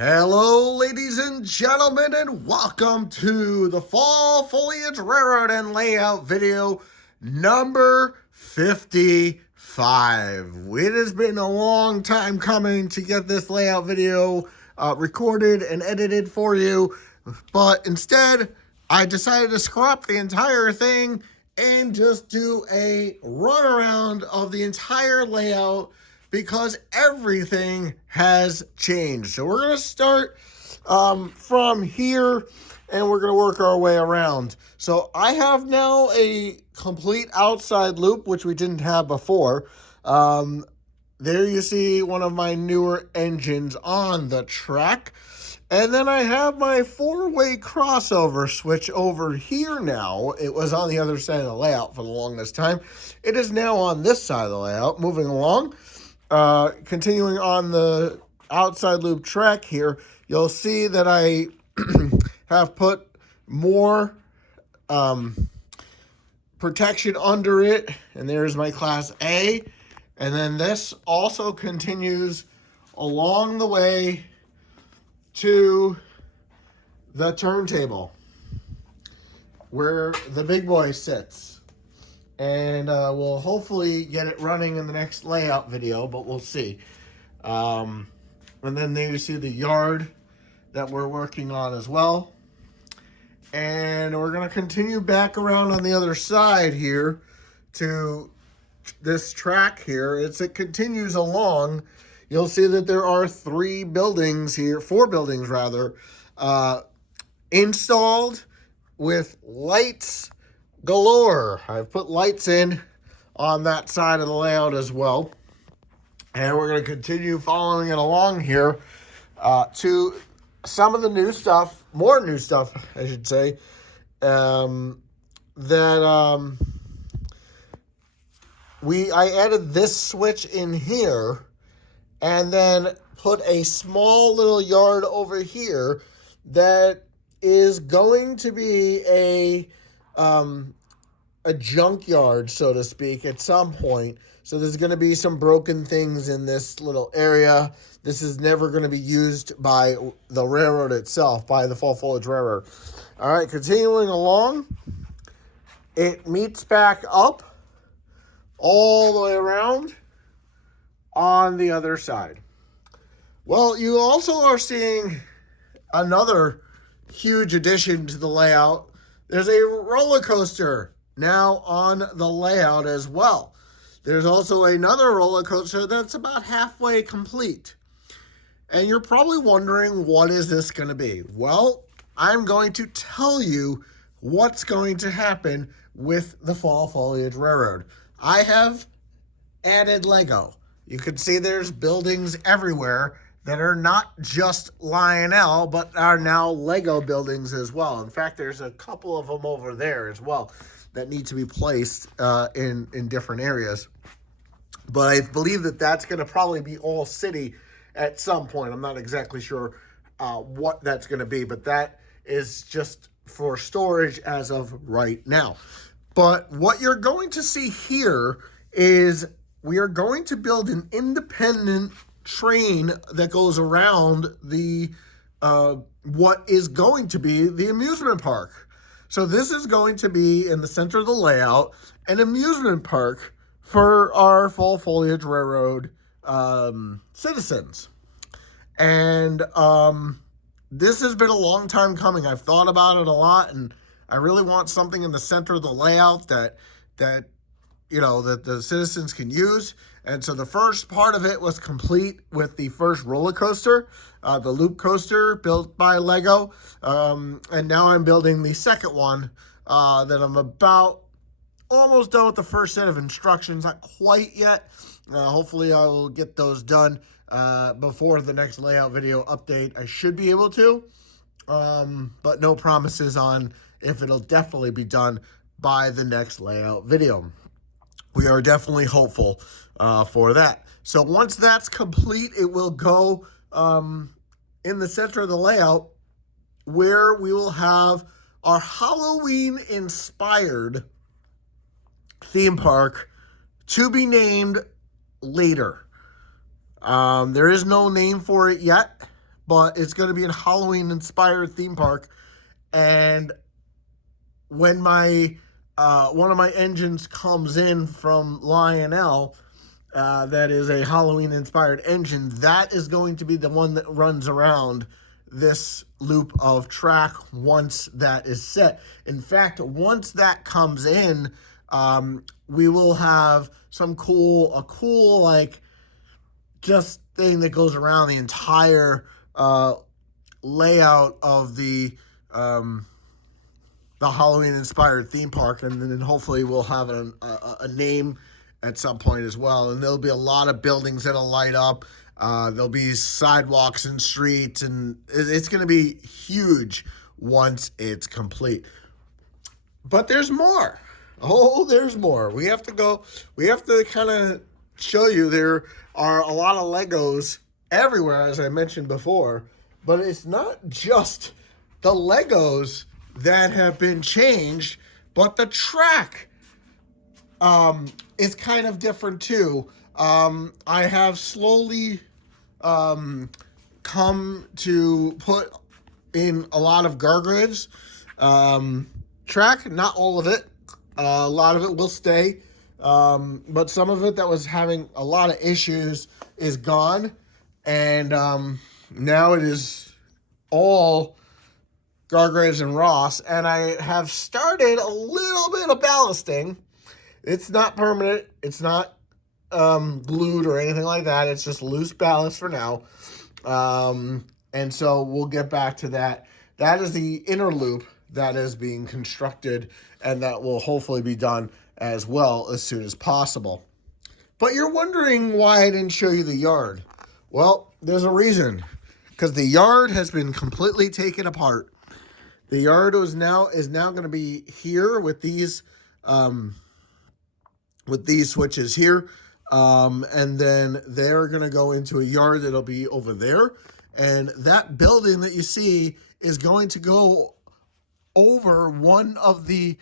Hello, ladies and gentlemen, and welcome to the Fall Foliage Railroad and Layout video number 55. It has been a long time coming to get this layout video recorded and edited for you, but instead, I decided to scrap the entire thing and just do a runaround of the entire layout because everything has changed. So we're going to start from here and we're going to work our way around. So I have now a complete outside loop, which we didn't have before. There you see one of my newer engines on the track. And then I have my four-way crossover switch over here now. It was on the other side of the layout for the longest time. It is now on this side of the layout. Moving along. Continuing on the outside loop track here, you'll see that I have put more protection under it, and there's my Class A. And then this also continues along the way to the turntable where the big boy sits. And we'll hopefully get it running in the next layout video, but we'll see. And then there you see the yard that we're working on as well. And we're going to continue back around on the other side here to this track here. As it continues along, you'll see that there are four buildings rather, installed with lights galore. I've put lights in on that side of the layout as well. And we're going to continue following it along here to some of the new stuff, more new stuff, I should say, I added this switch in here and then put a small little yard over here that is going to be a junkyard, so to speak, at some point. So there's going to be some broken things in this little area. This is never going to be used by the railroad itself, by the Fall Foliage Railroad. All right, continuing along, it meets back up all the way around on the other side. Well, you also are seeing another huge addition to the layout. There's a roller coaster now on the layout as well. There's also another roller coaster that's about halfway complete. And you're probably wondering, what is this going to be? Well, I'm going to tell you what's going to happen with the Fall Foliage Railroad. I have added Lego. You can see there's buildings everywhere that are not just Lionel, but are now Lego buildings as well. In fact, there's a couple of them over there as well that need to be placed in different areas. But I believe that that's going to probably be all city at some point. I'm not exactly sure what that's going to be, but that is just for storage as of right now. But what you're going to see here is we are going to build an independent train that goes around the what is going to be the amusement park. So this is going to be in the center of the layout, an amusement park for our Fall Foliage Railroad citizens. And this has been a long time coming. I've thought about it a lot, and I really want something in the center of the layout that the citizens can use. And so the first part of it was complete with the first roller coaster, the loop coaster built by Lego. And now I'm building the second one that I'm about almost done with the first set of instructions. Not quite yet. Hopefully I will get those done before the next layout video update. I should be able to, but no promises on if it'll definitely be done by the next layout video. We are definitely hopeful for that. So once that's complete, it will go in the center of the layout where we will have our Halloween-inspired theme park to be named later. There is no name for it yet, but it's going to be a Halloween-inspired theme park. And when my one of my engines comes in from Lionel, that is a Halloween-inspired engine, that is going to be the one that runs around this loop of track once that is set. In fact, once that comes in, we will have a cool like just thing that goes around the entire layout of the Halloween inspired theme park, and then hopefully we'll have a name at some point as well. And there'll be a lot of buildings that'll light up. There'll be sidewalks and streets, and it's going to be huge once it's complete. But there's more. Oh, there's more. We have to kind of show you there are a lot of Legos everywhere, as I mentioned before. But it's not just the Legos that have been changed, but the track is kind of different too. I have slowly come to put in a lot of gargraves track, not all of it. A lot of it will stay, but some of it that was having a lot of issues is gone, and now it is all gargraves and Ross, and I have started a little bit of ballasting. It's not permanent. It's not glued or anything like that. It's just loose ballast for now, and so we'll get back to that. That is the inner loop that is being constructed, and that will hopefully be done as well as soon as possible. But you're wondering why I didn't show you the yard. Well, there's a reason, because the yard has been completely taken apart. The yard is now going to be here with these switches here, and then they're going to go into a yard that'll be over there, and that building that you see is going to go over one of the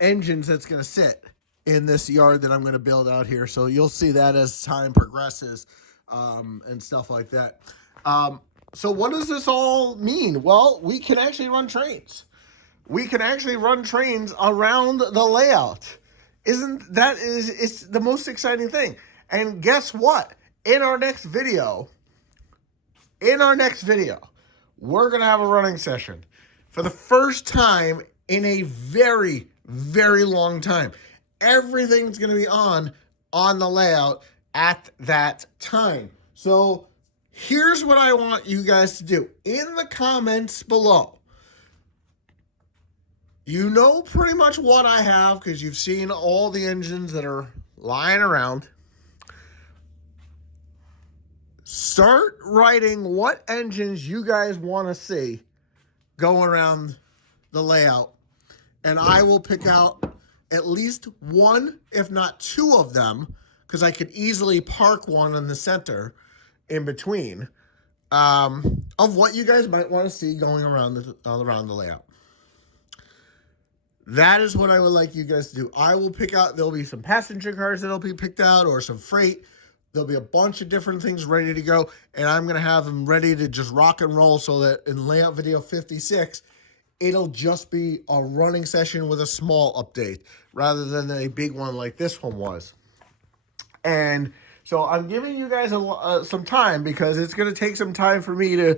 engines that's going to sit in this yard that I'm going to build out here. So you'll see that as time progresses and stuff like that. So what does this all mean? Well, we can actually run trains. We can actually run trains around the layout. It's the most exciting thing. And guess what? In our next video, we're going to have a running session for the first time in a very, very long time. Everything's going to be on the layout at that time. So here's what I want you guys to do. In the comments below, you know pretty much what I have because you've seen all the engines that are lying around. Start writing what engines you guys want to see go around the layout. And I will pick out at least one, if not two of them, because I could easily park one in the center in between, of what you guys might want to see going around the layout. That is what I would like you guys to do. I will pick out, there'll be some passenger cars that'll be picked out or some freight. There'll be a bunch of different things ready to go, and I'm going to have them ready to just rock and roll so that in layout video 56, it'll just be a running session with a small update rather than a big one like this one was. And so I'm giving you guys some time because it's going to take some time for me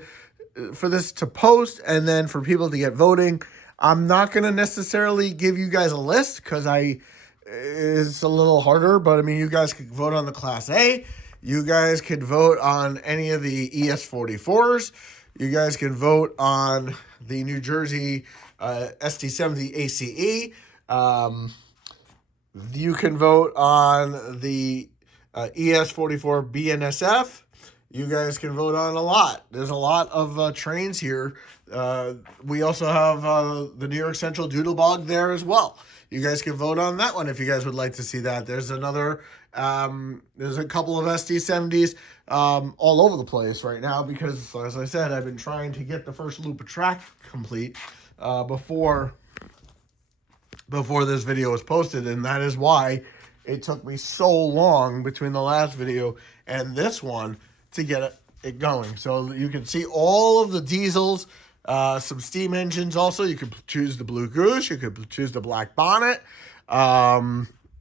for this to post and then for people to get voting. I'm not going to necessarily give you guys a list because it's a little harder, but I mean, you guys could vote on the Class A. You guys could vote on any of the ES44s. You guys can vote on the New Jersey ST70 ACE. You can vote on the ES44 BNSF. You guys can vote on a lot. There's a lot of trains here. We also have the New York Central Doodlebug there as well. You guys can vote on that one if you guys would like to see that. There's there's a couple of ST70s all over the place right now because, as I said, I've been trying to get the first loop of track complete before this video was posted, and that is why it took me so long between the last video and this one to get it going. So you can see all of the diesels, some steam engines also. You could choose the Blue Goose. You could choose the Black Bonnet.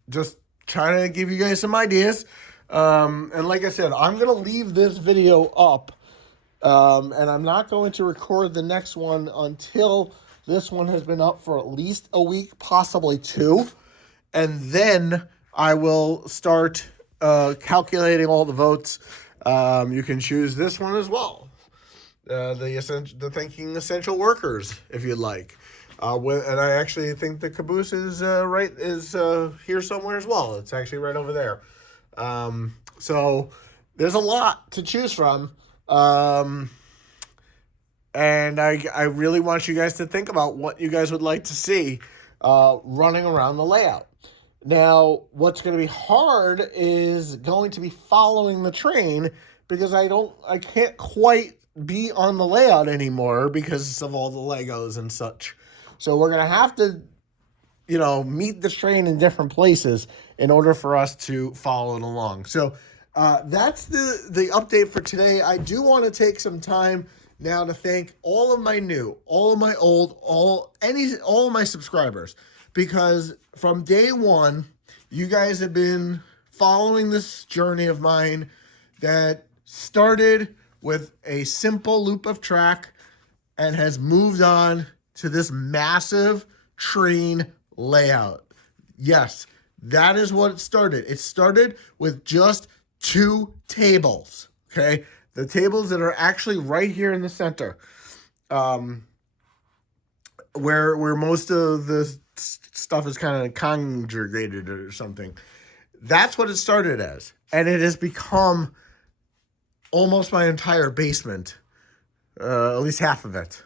Just trying to give you guys some ideas. And like I said, I'm going to leave this video up. And I'm not going to record the next one until this one has been up for at least a week, possibly 2. And then I will start calculating all the votes. You can choose this one as well. The Thinking Essential Workers, if you'd like. And I actually think the caboose is here somewhere as well. It's actually right over there. So there's a lot to choose from. And I really want you guys to think about what you guys would like to see running around the layout. Now, what's going to be hard is going to be following the train, because I can't quite be on the layout anymore because of all the Legos and such. So we're going to have to, meet the train in different places in order for us to follow it along. So that's the update for today. I do want to take some time now to thank all of my new, all of my old, all of my subscribers, because from day one, you guys have been following this journey of mine that started with a simple loop of track and has moved on to this massive train layout. Yes, that is what it started. It started with just 2 tables, okay? The tables that are actually right here in the center, where most of the stuff is kind of congregated or something. That's what it started as. And it has become almost my entire basement, at least half of it.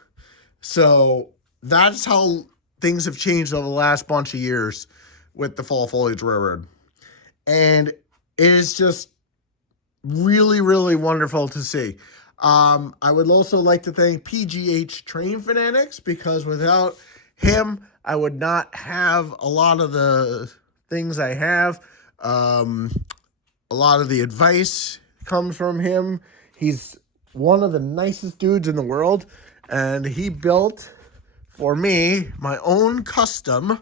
So that's how things have changed over the last bunch of years with the Fall Foliage Railroad. And it is just really, really wonderful to see. I would also like to thank PGH Train Fanatics, because without him, I would not have a lot of the things I have. A lot of the advice comes from him. He's one of the nicest dudes in the world, and he built for me my own custom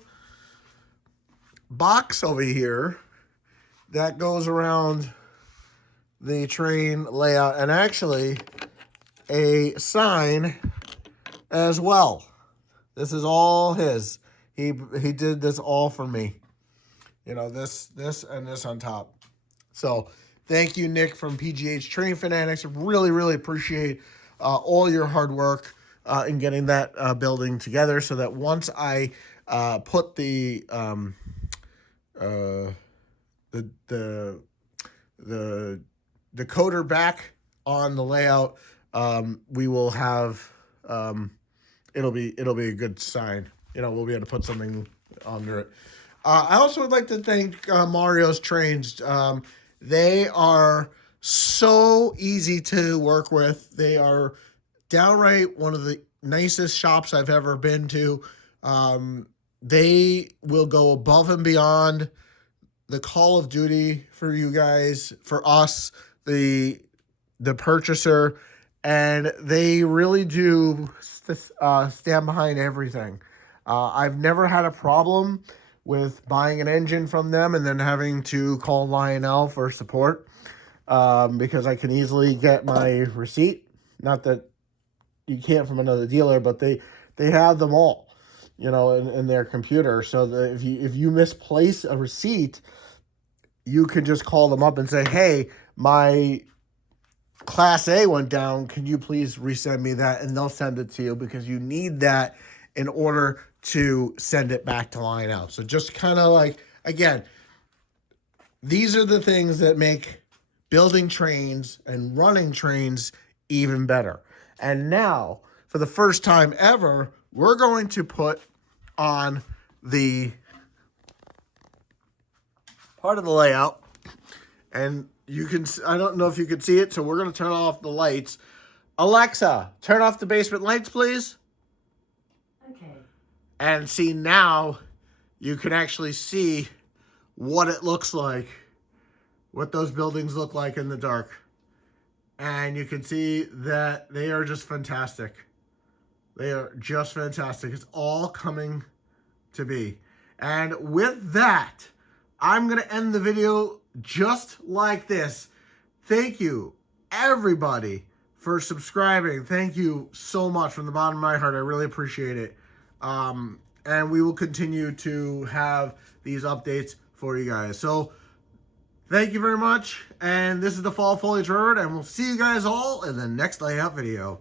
box over here that goes around the train layout, and actually a sign as well. This is all his. He did this all for me. This and this on top. So thank you, Nick from PGH Train Fanatics. Really, really appreciate all your hard work in getting that building together, so that once I put the decoder back on the layout, we will have it'll be a good sign. We'll be able to put something under it. I also would like to thank mariostrains. They are so easy to work with. They are downright one of the nicest shops I've ever been to. They will go above and beyond the call of duty for you guys, for us, the purchaser, and they really do stand behind everything. I've never had a problem with buying an engine from them and then having to call Lionel for support, because I can easily get my receipt. Not that you can't from another dealer, but they have them all, in their computer. So that if you misplace a receipt, you can just call them up and say, hey, my Class A went down. Can you please resend me that? And they'll send it to you, because you need that in order to send it back to Lionel. So just kind of like, again, these are the things that make building trains and running trains even better. And now, for the first time ever, we're going to put on the part of the layout, and you can, I don't know if you can see it, so we're going to turn off the lights. Alexa, turn off the basement lights, please. Okay. And see, now you can actually see what it looks like, what those buildings look like in the dark. And you can see that they are just fantastic. They are just fantastic. It's all coming to be. And with that, I'm going to end the video just like this. Thank you, everybody, for subscribing. Thank you so much from the bottom of my heart. I really appreciate it. And we will continue to have these updates for you guys. So thank you very much. And this is the Fall Foliage Railroad, and we'll see you guys all in the next layout video.